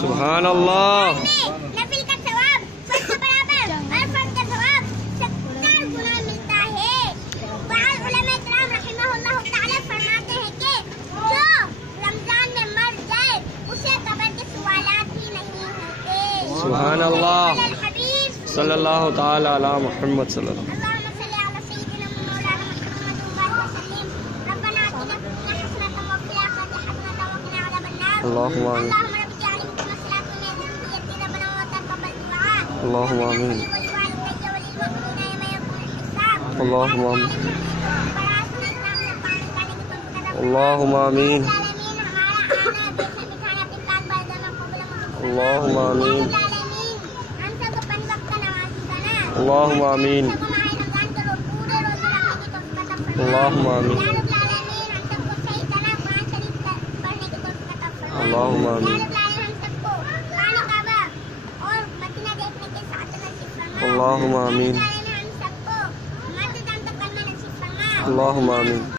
سبحان اللہ. نفل کا ثواب 100 کے برابر اور فرض کا ثواب 70 گنا ملتا ہے. بعض علماء کرام رحمہ اللہ تعالی فرماتے ہیں کہ جو رمضان میں مر جائے اسے قبر کے سوالات بھی نہیں ہوتے. سبحان اللہ. الحبیب صلی اللہ تعالی علی محمد صلی اللہ. اللهم صل على سيدنا مولانا محمد وبارك وسلم. ربنا آتنا في الدنيا حسنة وفي الآخرة حسنة وقنا عذاب النار. اللهم آمين. اللهم رب اجعل مقيم الصلاة من ذريتي ربنا وتقبل دعاء. اللهم آمين. ولوالدي وللمؤمنين يوم يقوم الحساب. اللهم آمين. اللهم آمين. اللهم آمین. اللهم آمین. اللهم آمین. اللهم آمین. اللهم آمین. اللهم آمین.